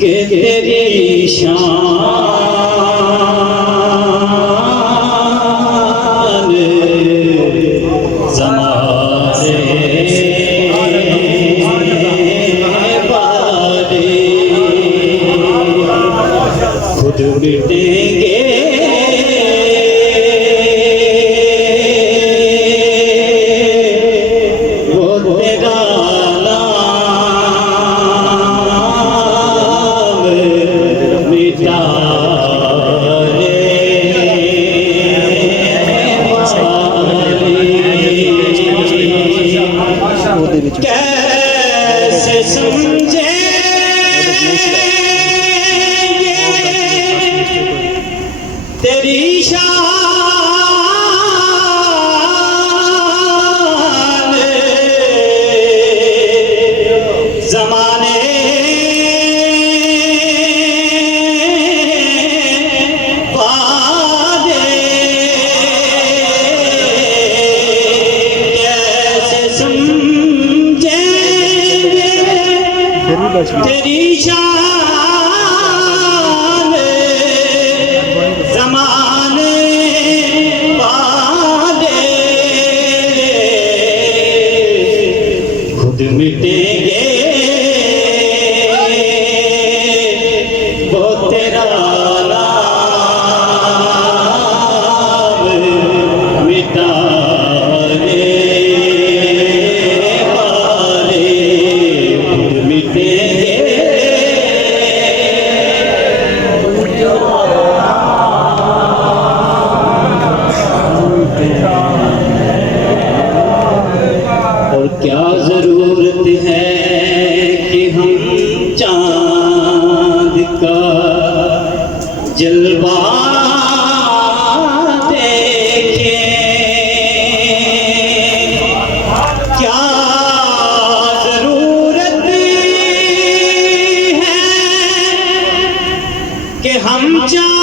कि तेरी शान ज़माने वाले खुद मिटेंगे वो तेरा कैसे समझे तेरी शान ज़माने वाले कैसे समझे तेरी शान ज़माने वाले खुद मिटेंगे वो तेरा नाम मिटाने वाले खुद मिटेंगे। और क्या जरूरत है कि हम चांद का जलवा देखें, क्या जरूरत है कि हम चांद